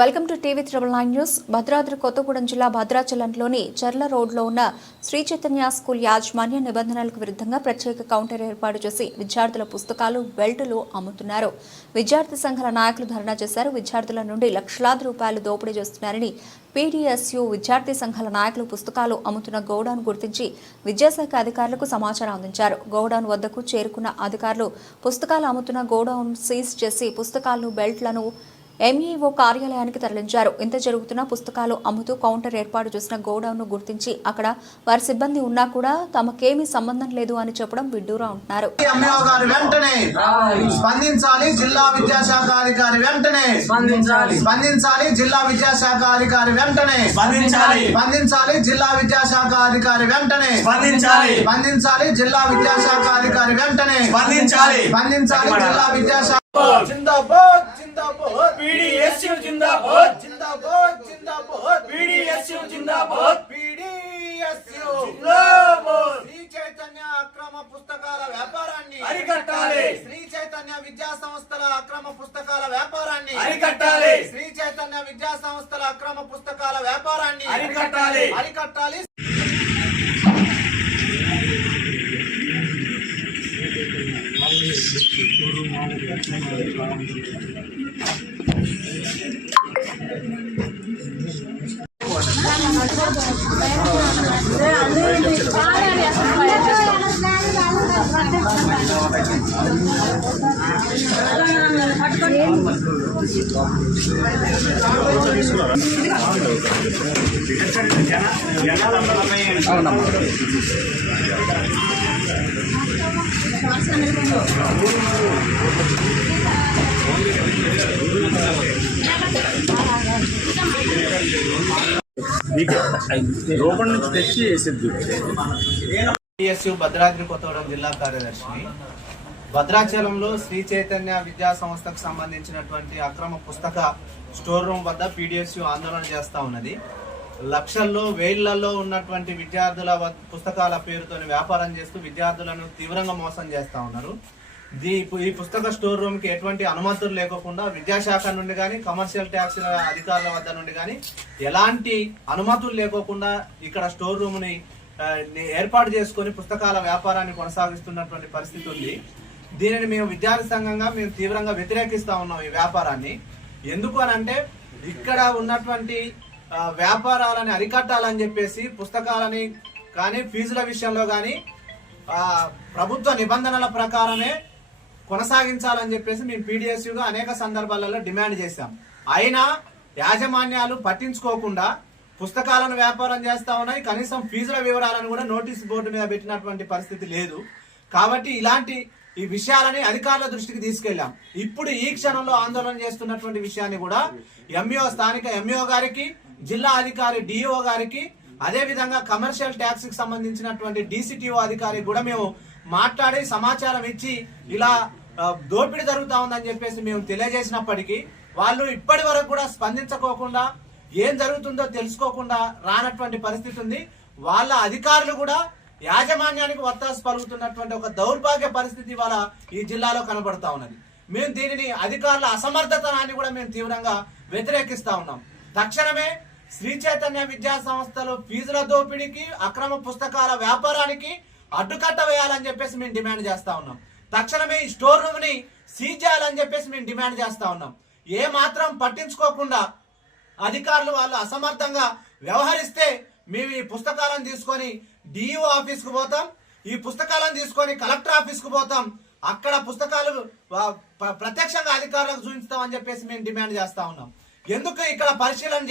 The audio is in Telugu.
Welcome to TV triple nine news. Bhadradri Kothagudem జిల్లా భద్రాచలంలోని చర్ల రోడ్లో ఉన్న శ్రీ చైతన్య స్కూల్ యాజమాన్య నిబంధనలకు విరుద్ధంగా ప్రత్యేక కౌంటర్ ఏర్పాటు చేసి విద్యార్థుల పుస్తకాలు బెల్టులు అమ్ముతున్నారు. విద్యార్థి సంఘాల నాయకులు ధర్నా చేశారు. విద్యార్థుల నుండి లక్షలాది రూపాయలు దోపిడీ చేస్తున్నారని పీడీఎస్యు విద్యార్థి సంఘాల నాయకులు పుస్తకాలు అమ్ముతున్న గోడౌన్ గుర్తించి విద్యాశాఖ అధికారులకు సమాచారం అందించారు. గోడౌన్ వద్దకు చేరుకున్న అధికారులు పుస్తకాలు అమ్ముతున్న గోడౌన్ సీజ్ చేసి పుస్తకాలను బెల్ట్లను ఎంఈఓ కార్యాలయానికి తరలించారు. ఇంత జరుగుతున్న పుస్తకాలు అమ్ముతూ కౌంటర్ ఏర్పాటు చేసిన గోడౌన్ను గుర్తించి అక్కడ వారి సిబ్బంది ఉన్నా కూడా తమకేమీ సంబంధం లేదు అని చెప్పడం విడ్డూరా ఉంటున్నారు స్పందించాలి. జిల్లా విద్యాశాఖ అధికారి వెంటనే స్పందించాలి. స్పందించాలి. జిల్లా విద్యాశాఖ అధికారి వెంటనే స్పందించాలి. స్పందించాలి. జిల్లా విద్యాశాఖ అధికారి వెంటనే స్పందించాలి. స్పందించాలి. జిల్లా విద్యాశాఖ అధికారి వెంటనే స్పందించాలి. స్పందించాలి. జిల్లా విద్యాశాఖ జిందాబాద్ జిందాబాద్. పీడీఎస్యు జిందాబాద్. జిందాబాద్ జిందాబాద్. పీడీఎస్యు జిందాబాద్. పీడీఎస్యు జిందాబాద్. శ్రీ చైతన్య అక్రమ పుస్తకాల వ్యాపారాన్ని. అరికట్టాలి. శ్రీ చైతన్య విద్యా సంస్థల అక్రమ పుస్తకాల వ్యాపారాన్ని. అరికట్టాలి. శ్రీ చైతన్య విద్యా సంస్థల అక్రమ పుస్తకాల వ్యాపారాన్ని. అరికట్టాలి. అరికట్టాలి. అవునమ్మా లోపల నుంచి తెచ్చి వేసేది పిఎస్యు భద్రాద్రి కొత్తగూడెం జిల్లా కార్యదర్శిని. భద్రాచలంలో శ్రీ చైతన్య విద్యా సంస్థకు సంబంధించినటువంటి అక్రమ పుస్తక స్టోర్ రూమ్ వద్ద పీడిఎస్యు ఆందోళన చేస్తూ ఉన్నది. లక్షల్లో వేళ్ళలో ఉన్నటువంటి విద్యార్థుల పుస్తకాల పేరుతోని వ్యాపారం చేస్తూ విద్యార్థులను తీవ్రంగా మోసం చేస్తూ ఉన్నారు. ఈ పుస్తక స్టోర్ రూమ్కి ఎటువంటి అనుమతులు లేకోకుండా విద్యాశాఖ నుండి కానీ కమర్షియల్ ట్యాక్స్ అధికారుల వద్ద నుండి కానీ ఎలాంటి అనుమతులు లేకోకుండా ఇక్కడ స్టోర్ రూమ్ని ఏర్పాటు చేసుకొని పుస్తకాల వ్యాపారాన్ని కొనసాగిస్తున్నటువంటి పరిస్థితి ఉంది. దీనిని మేము విద్యార్థి సంఘంగా మేము తీవ్రంగా వ్యతిరేకిస్తా ఉన్నాం ఈ వ్యాపారాన్ని. ఎందుకు అని అంటే ఇక్కడ ఉన్నటువంటి వ్యాపారాలని అరికట్టాలని చెప్పేసి పుస్తకాలని కానీ ఫీజుల విషయంలో కానీ ప్రభుత్వ నిబంధనల ప్రకారమే కొనసాగించాలని చెప్పేసి మేము పీడిఎస్యుగా అనేక సందర్భాలలో డిమాండ్ చేశాం. అయినా యాజమాన్యాలు పట్టించుకోకుండా పుస్తకాలను వ్యాపారం చేస్తా ఉన్నాయి. కనీసం ఫీజుల వివరాలను కూడా నోటీస్ బోర్డు మీద పెట్టినటువంటి పరిస్థితి లేదు. కాబట్టి ఇలాంటి ఈ విషయాలని అధికారుల దృష్టికి తీసుకెళ్ళాం ఇప్పుడు ఈ క్షణంలో ఆందోళన చేస్తున్నటువంటి విషయాన్ని కూడా ఎంఈఓ స్థానిక ఎంఈఓ గారికి జిల్లా అధికారి డిఈఓ గారికి అదే విధంగా కమర్షియల్ ట్యాక్స్కి సంబంధించినటువంటి డీసీటీఓ అధికారి కూడా మేము మాట్లాడి సమాచారం ఇచ్చి ఇలా దోపిడి దోపిడీ జరుగుతా ఉందని చెప్పేసి మేము తెలియజేసినప్పటికీ వాళ్ళు ఇప్పటి వరకు కూడా స్పందించకోకుండా ఏం జరుగుతుందో తెలుసుకోకుండా రానటువంటి పరిస్థితి ఉంది. వాళ్ళ అధికారులు కూడా యాజమాన్యానికి వత్తాసు పలుకుతున్నటువంటి ఒక దౌర్భాగ్య పరిస్థితి వల్ల ఈ జిల్లాలో కనబడతా ఉన్నది. మేము దీనిని అధికారుల అసమర్థతనాన్ని కూడా మేము తీవ్రంగా వ్యతిరేకిస్తా ఉన్నాం. తక్షణమే శ్రీ చైతన్య విద్యా సంస్థలు ఫీజుల దోపిడీకి అక్రమ పుస్తకాల వ్యాపారానికి అడ్డుకట్ట వేయాలని చెప్పేసి మేము డిమాండ్ చేస్తా ఉన్నాం. తక్షణమే ఈ స్టోర్ రూమ్ని సీజ్ చేయాలని చెప్పేసి మేము డిమాండ్ చేస్తా ఉన్నాం. ఏ మాత్రం పట్టించుకోకుండా అధికారులు వాళ్ళు అసమర్థంగా వ్యవహరిస్తే మేము ఈ పుస్తకాలను తీసుకొని డిఈఓ ఆఫీస్కు పోతాం. ఈ పుస్తకాలను తీసుకొని కలెక్టర్ ఆఫీస్కు పోతాం. అక్కడ పుస్తకాలు ప్రత్యక్షంగా అధికారులకు చూపిస్తామని చెప్పేసి మేము డిమాండ్ చేస్తా ఉన్నాం. ఎందుకు ఇక్కడ పరిశీలన